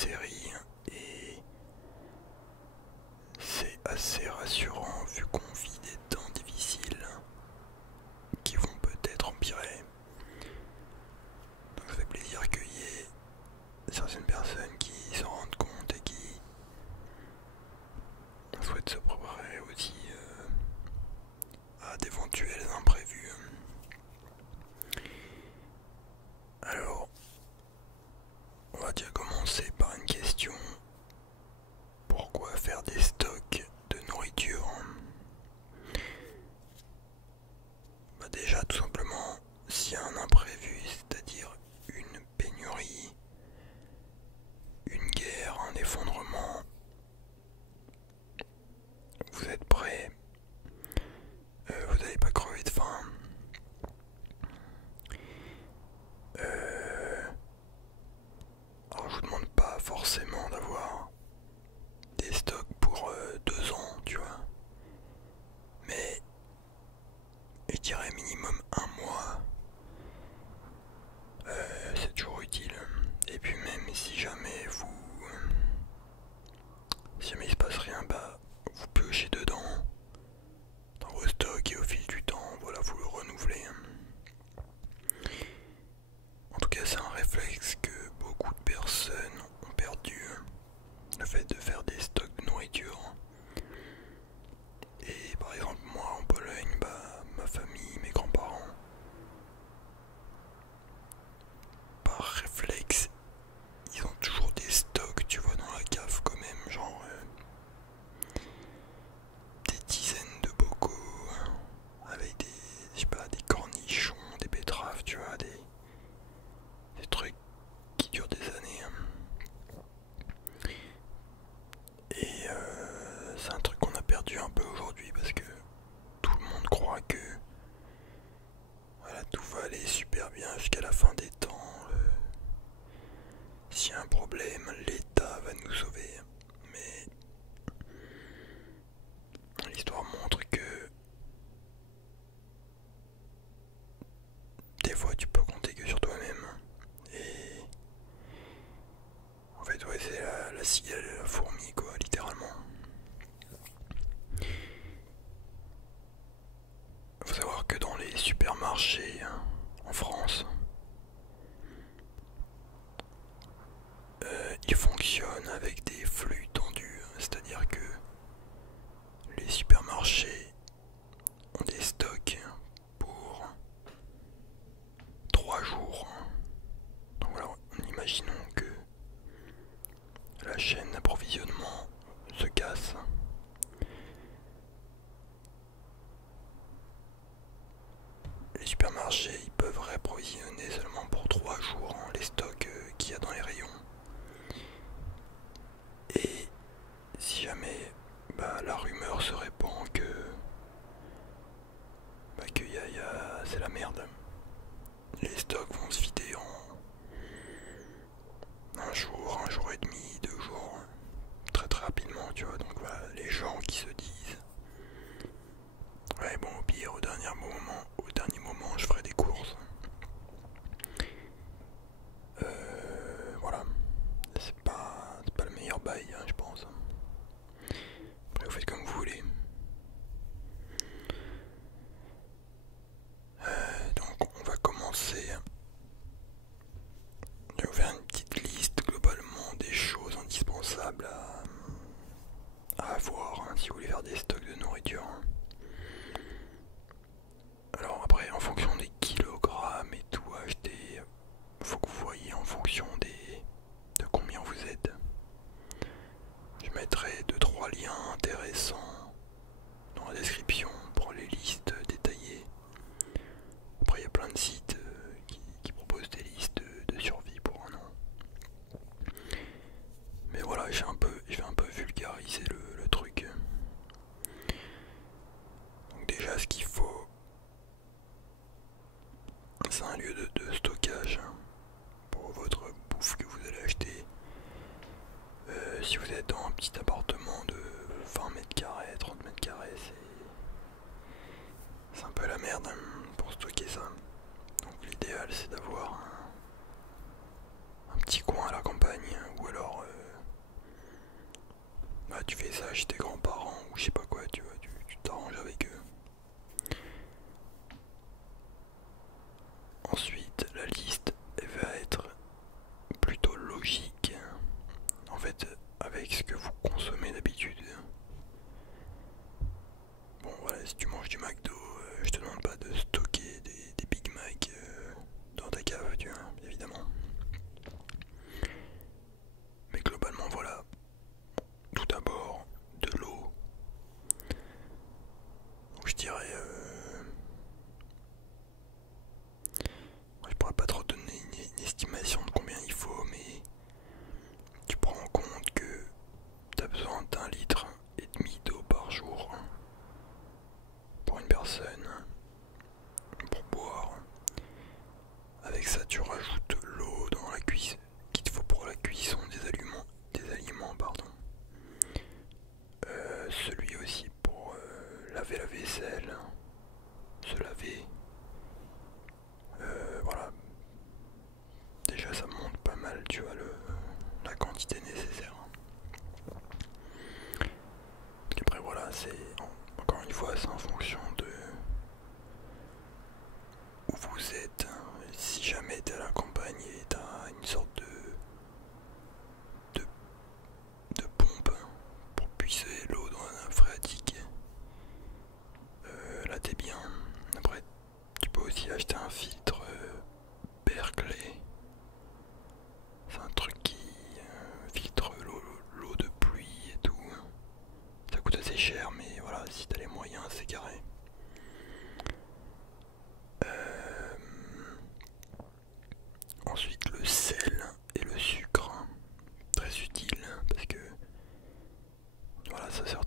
série et c'est assez rassurant vu qu'on vit des temps difficiles qui vont peut-être empirer. Donc ça fait plaisir qu'il y ait certaines personnes qui s'en rendent compte et qui souhaitent se préparer aussi à d'éventuels imprévus. Alors, on va déjà commencer par une question. Pourquoi faire des stocks de nourriture? Bah déjà, tout simplement, s'il y a un imprévu, c'est-à-dire une pénurie, une guerre, un effondrement, vous êtes prêts, vous n'allez pas crever de faim. Alors je vous demande pas forcément d'avoir des stocks pour 2 ans, tu vois, mais je dirais minimum un mois, c'est toujours utile. Et puis même si jamais il se passe rien, bah vous piochez dedans dans vos stocks et au fil du temps, voilà, vous le renouvelez. En tout cas, c'est un réflexe que beaucoup de personnes ont perdu, le fait de faire des stocks de nourriture. Et par exemple, moi en Pologne, bah, ma famille, mes grands-parents, par réflexe, ils ont toujours des stocks, tu vois, dans la cave quand même, genre des dizaines de bocaux avec des, je sais pas, des cornichons, des betteraves, tu vois, des trucs qui durent des années. Et c'est un truc qu'on a perdu un peu aujourd'hui parce que tout le monde croit que voilà, tout va aller super bien jusqu'à la fin des temps. S'il y a un problème, l'État va nous sauver. Mais l'histoire montre que des fois tu peux compter que sur toi-même. Et en fait, ouais, c'est la cigale et la fourmi, quoi, littéralement. Faut savoir que dans les supermarchés en France, ils fonctionnent avec des flux tendus, c'est-à-dire que les supermarchés ont des stocks pour 3 jours. Donc voilà, imaginons que la chaîne d'approvisionnement se casse. Les supermarchés ils peuvent réapprovisionner seulement pour 3 jours les stocks qu'il y a dans les rayons. Et si jamais la rumeur se répand c'est la merde, les stocks vont se vider en un jour et demi, 2 jours, très très rapidement, tu vois. Donc voilà, les gens qui se disent ouais bon, au pire au dernier moment je ferai des courses. Voilà, c'est pas le meilleur bail, je pense. Après vous faites comme vous voulez. Donc on va commencer. Je vais vous faire une petite liste globalement des choses indispensables à avoir si vous voulez faire des stocks de nourriture. Alors après, en fonction des kilogrammes et tout à acheter, faut que vous voyez en fonction de combien vous êtes. Je mettrai 2-3 liens intéressants dans la description pour les listes détaillées. Après il y a plein de sites qui proposent des listes de survie pour un an. Mais voilà, je vais un peu vulgariser le truc. Donc déjà ce qu'il faut, c'est un lieu de stockage pour votre bouffe que vous allez acheter. Si vous êtes dans un petit appartement de 20 mètres carrés, 30 mètres carrés, c'est un peu la merde pour stocker ça. Donc l'idéal c'est d'avoir un petit coin à la campagne ou alors tu fais ça chez tes grands-parents ou je sais pas quoi, tu vois, tu t'arranges avec eux. Ensuite, la liste elle va être plutôt logique. En fait, avec ce que vous consommez d'habitude. Bon voilà, si tu manges du McDo, je te demande pas de stocker des Big Mac dans ta cave, tu vois, évidemment. Mais globalement, voilà. Tout d'abord, de l'eau. Donc je dirais... je pourrais pas trop donner une estimation de combien il faut, mais tu prends en compte que tu as besoin d'1,5 litre d'eau par jour pour une personne pour boire. Avec ça, tu rajoutes l'eau dans la cuisson qu'il te faut pour la cuisson des aliments, pardon. Celui aussi pour laver la vaisselle, se laver. Voilà. Déjà, ça monte pas mal, tu vois, la quantité nécessaire. Après, voilà, c'est encore une fois, c'est en fonction de où vous êtes. Si jamais t'es à la campagne et t'as une sorte de pompe pour puiser l'eau dans la nappe phréatique, là t'es bien. Après, tu peux aussi acheter un filtre Berkeley. C'est un truc qui filtre l'eau de pluie et tout. Ça coûte assez cher, mais voilà, si t'as les moyens, c'est carré. Ensuite, le sel et le sucre, très utile parce que voilà, ça sert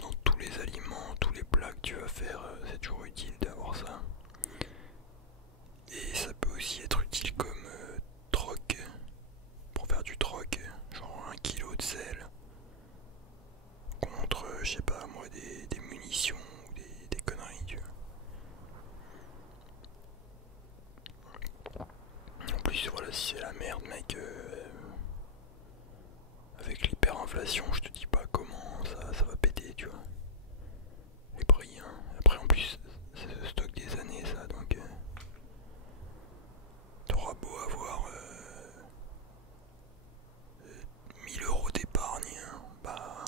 dans tous les aliments, tous les plats que tu vas faire, c'est toujours utile d'avoir ça. Et ça peut aussi être utile comme troc, pour faire du troc, genre 1 kilo de sel contre, je sais pas moi, des munitions ou des conneries, tu vois. En plus, voilà, si c'est la merde, mec, avec l'hyperinflation, je te dis pas comment ça va péter, tu vois. Les prix, hein. Après, en plus, c'est le stock des années, ça, donc t'auras beau avoir 1 000 € d'épargne, hein, bah,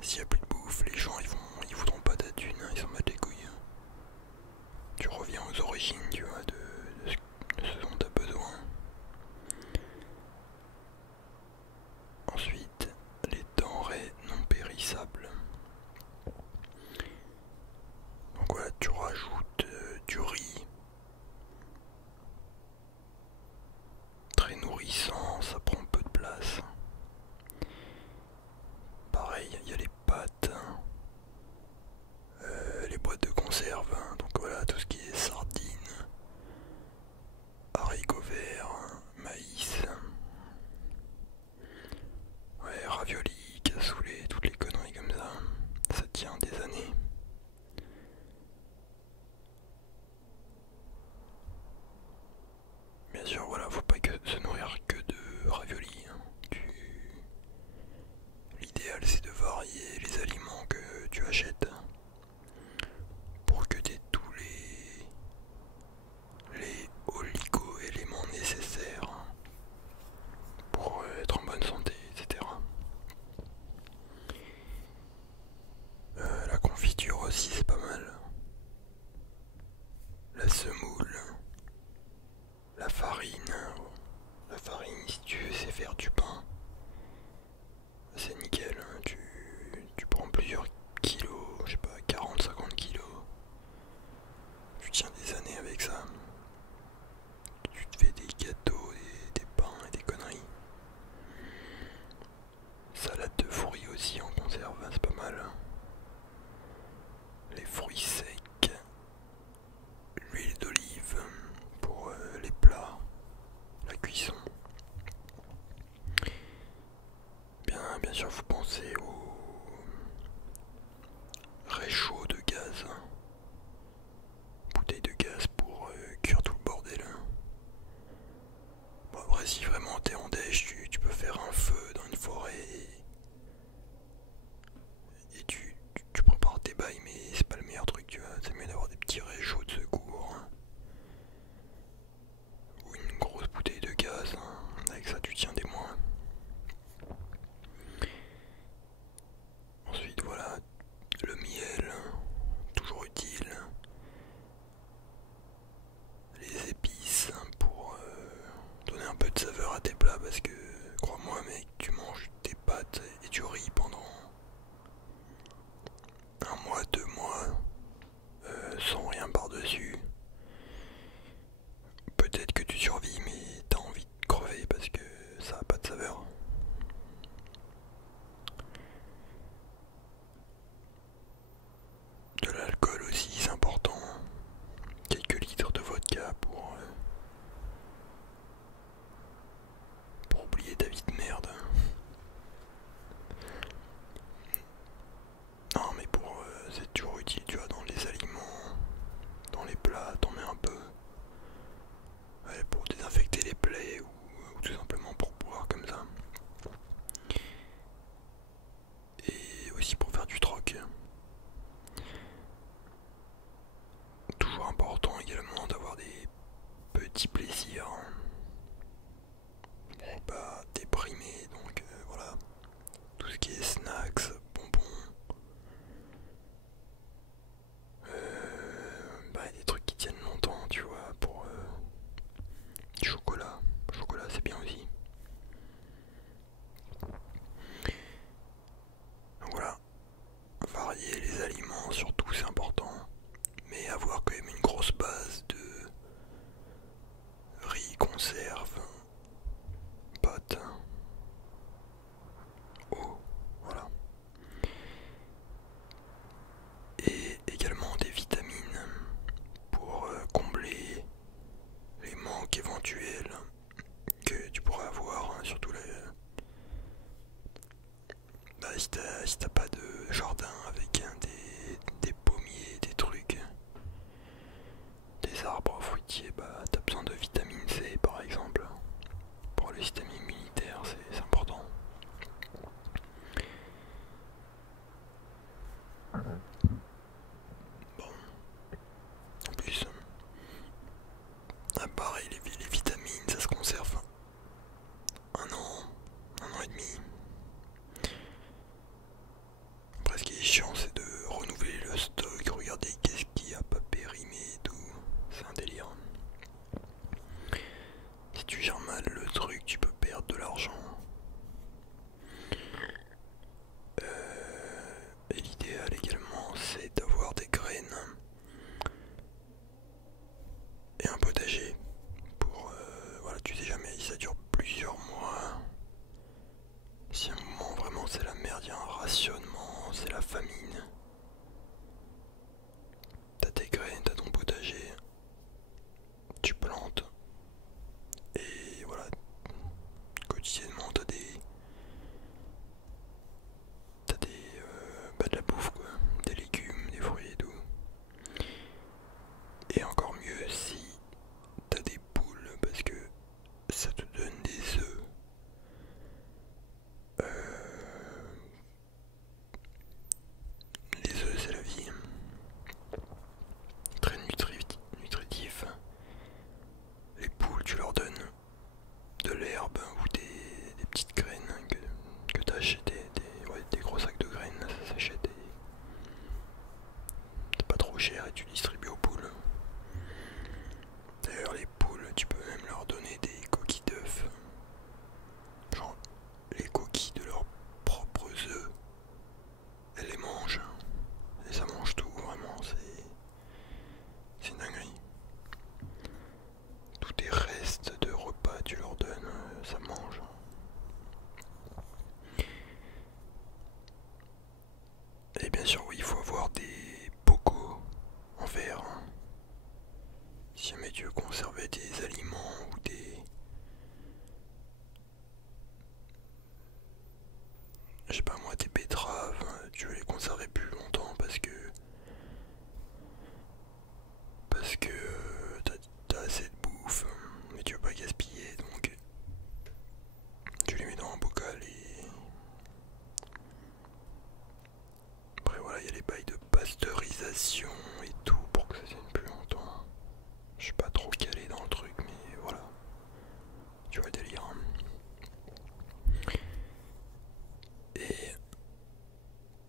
s'il y a plus de bouffe, les gens ils voudront pas ta thune, hein, ils s'en battent les couilles. Tu reviens aux origines, tu vois, de ce dont t'as besoin. Ensuite, les denrées non périssables. Donc voilà, tu rajoutes du riz. Très nourrissant, ça prend peu de place. Pareil, il y a les pâtes, les boîtes de conserve, hein. Donc voilà, tout ce qui est sardines, haricots verts, maïs, ouais, raviolis, cassoulet, toutes les conneries comme ça tient des années. Bien sûr, voilà, faut pas se nourrir que de raviolis, hein. L'idéal c'est de varier les aliments que tu achètes pour que tu aies tous les oligo-éléments nécessaires pour être en bonne santé, etc. La confiture aussi c'est pas mal. La semoule, la farine. La farine, si tu sais faire du pain, c'est nickel, hein. Tu prends plusieurs kilos, je sais pas, 40-50 kilos. Tu tiens des années avec ça. Tu te fais des gâteaux, des pains et des conneries. Salade de fruits aussi en conserve, c'est pas mal. Les fruits secs, l'huile d'olive pour les plats, la cuisson. Bien sûr, vous pensez au réchaud de gaz, bouteille de gaz pour cuire tout le bordel. Bon, après, si vraiment t'es en déj, tu peux faire un feu dans une forêt Ouais, pour désinfecter les plaies ou tout simplement pour boire comme ça. Et aussi pour faire du troc. Toujours important également d'avoir des petits plaisirs. Pour pas déprimer, donc voilà. Tout ce qui est snacks, bonbons. Des trucs qui tiennent longtemps, tu vois, pour du chocolat. Le chocolat c'est bien aussi. Donc voilà, varier les aliments surtout c'est important. Mais avoir quand même une grosse base de riz, conserve, pâtes, eau, voilà. Et également des vitamines pour combler les manques éventuels que tu pourrais avoir, hein, surtout si t'as pas de jardin avec des pommiers, des trucs, des arbres fruitiers, t'as besoin de vitamine C par exemple. Pour le système immunitaire, c'est important. Bon, en plus, pareil, les vitamines, ça se conserve un an et demi. Après, ce qui est chiant, c'est de renouveler le stock, regarder qu'est-ce qui a pas périmé et tout. C'est un délire. Si tu gères mal le truc, tu peux perdre de l'argent. Et l'idéal également, c'est d'avoir des graines et un potager. Pour, voilà, tu sais jamais, ça dure plusieurs mois. Si à un moment vraiment c'est la merde, il y a un rationnement, c'est la famine. T'as tes graines, t'as ton potager, tu plantes, et voilà, quotidiennement t'as de la bouffe quoi, des légumes, des fruits et tout. Et encore mieux si t'as des poules parce que ça te donne des œufs. Les œufs c'est la vie. Très nutritif. Les poules tu leur donnes de l'herbe ou des petites graines que t'as achetées, des gros sacs de graines, ça s'achète. C'est pas trop cher et tu distribues aux poules. D'ailleurs les poules tu peux même leur donner des coquilles d'œufs. Genre les coquilles de leurs propres œufs. Elles les mangent. Et ça mange tout vraiment, c'est une dinguerie. Tous tes restes de repas tu leur donnes, ça mange. Et bien sûr oui il faut avoir des bocaux en verre. Si jamais tu veux conserver des aliments ou je sais pas moi, des betteraves, tu veux les conserver plus longtemps parce que t'as assez de bouffe, mais tu veux pas gaspiller, donc tu les mets dans un bocal et après voilà, il y a les bails de pasteurisation et tout pour que ça tienne plus longtemps. Je suis pas trop calé dans le truc, mais voilà, tu vois le délire. Et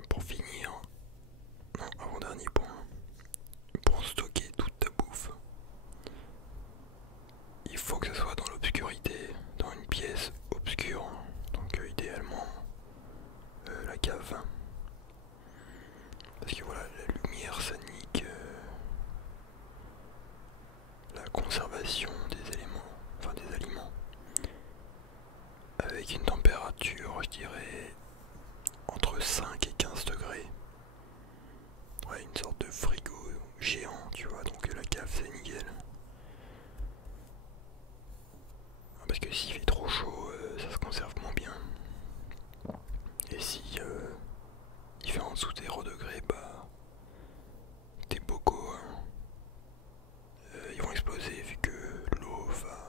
pour finir, non, avant-dernier point, pour stocker toute ta bouffe, il faut que ce soit dans l'obscurité, dans une pièce obscure, donc idéalement la cave. Parce que voilà, la lumière ça nique la conservation des éléments, enfin des aliments. Avec une température, je dirais, entre 5 et 15 degrés. Ouais, une sorte de frigo géant, tu vois, donc la cave c'est nickel. Parce que s'il fait trop chaud, ça se conserve moins bien. Et si il fait en dessous des 0 degrés, tes bocaux ils vont exploser vu que l'eau va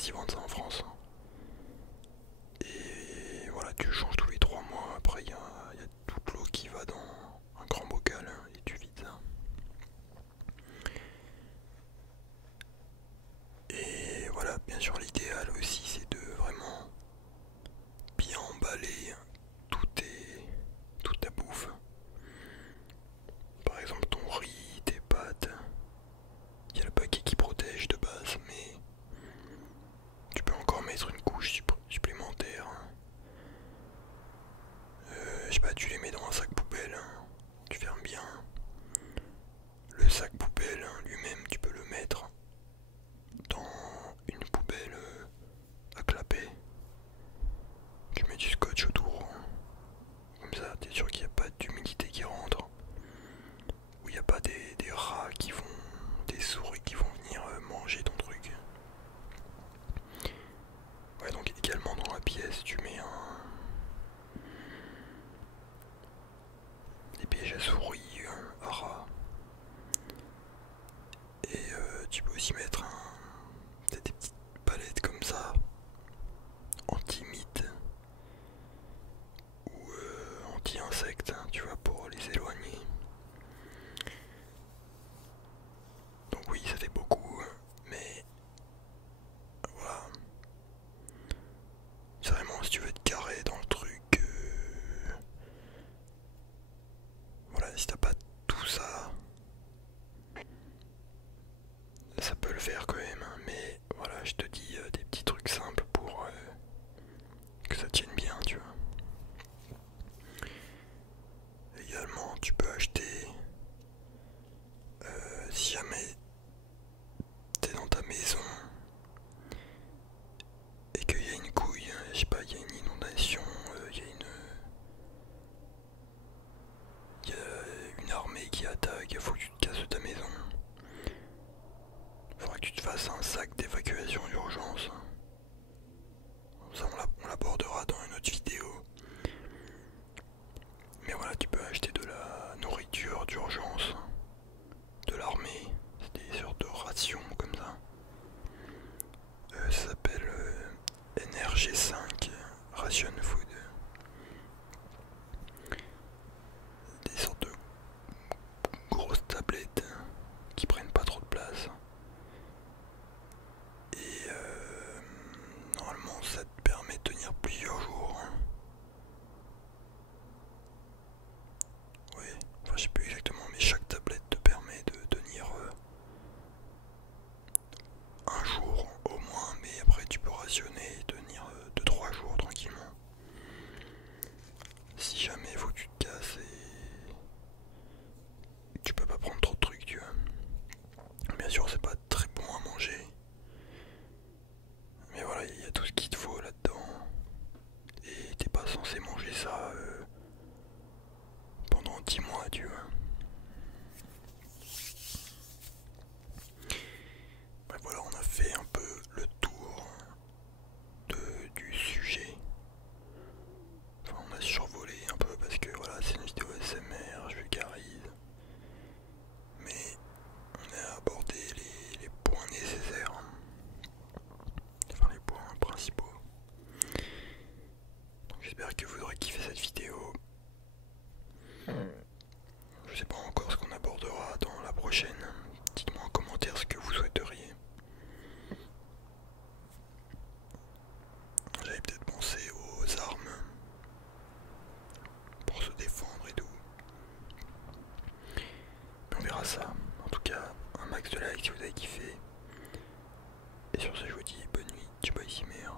s'ils vendent ça en France. Et voilà, tu le changes tous les 3 mois. Après, il y a toute l'eau qui va dans un grand bocal et tu vides ça. Et voilà, bien sûr, l'idéal aussi, c'est de vraiment bien emballer toute ta bouffe. Par exemple, ton riz, tes pâtes. Il y a le paquet qui protège de base, mais tu peux encore mettre une couche supplémentaire. Je sais pas, tu les mets dans un sac poubelle, tu fermes bien. Le sac poubelle lui-même, tu peux le mettre dans une poubelle à clapet. Tu mets du scotch autour. Comme ça, t'es sûr qu'il n'y a pas d'humidité qui rentre. Ou il n'y a pas des rats qui vont, des souris qui vont venir manger ton truc. Ouais, donc également dans la pièce, tu mets des pièges à souris, à rats. Et tu peux aussi mettre des petites palettes comme ça, anti-mite ou anti-insectes, tu vois, pour les éloigner. Donc oui, ça fait beaucoup, mais voilà. C'est vraiment si tu veux être carré dans le truc. Voilà, si t'as pas tout ça, ça peut le faire quand même, mais voilà, je te dis des petits trucs simples pour que ça tienne bien, tu vois. Également, tu peux acheter, si jamais t'es dans ta maison et qu'il y a une couille, je sais pas, il y a une inondation, il y a une armée qui attaque, il faut que tu te casses de ta maison. Il faudra que tu te fasses un sac d'évacuation d'urgence. Ça, on l'abordera dans une autre vidéo. Mais voilà, tu peux acheter de la nourriture d'urgence de l'armée. C'est des sortes de rations comme ça. Ça s'appelle NRG5 Ration Food. Des sortes de grosses tablettes qui prennent pas trop de place. Et normalement ça te permet de tenir plusieurs jours. Oui, enfin je sais plus exactement, mais chaque tablette te permet de tenir un jour au moins, mais après tu peux rationner et tenir 2-3 jours tranquillement. Si jamais il faut que tu te casses et tu peux pas prendre trop de trucs, tu vois. Bien sûr, c'est pas très bon à manger, mais voilà, il y a tout ce qu'il te faut là-dedans. Et t'es pas censé manger ça pendant 10 mois, tu vois. Bref, voilà, on a fait un peu le tour du sujet. Enfin, on a survolé un peu parce que voilà, c'est une vidéo SMR, je vulgarise. Mais on a abordé les points nécessaires. Enfin, les points principaux. Donc j'espère que vous aurez kiffé cette vidéo. Je sais pas encore ce qu'on abordera dans la prochaine. Dites-moi en commentaire ce que vous souhaiteriez. J'avais peut-être pensé aux armes pour se défendre et tout. Mais on verra ça. En tout cas, un max de likes si vous avez kiffé. Et sur ce, je vous dis bonne nuit. Ciao, ici mère.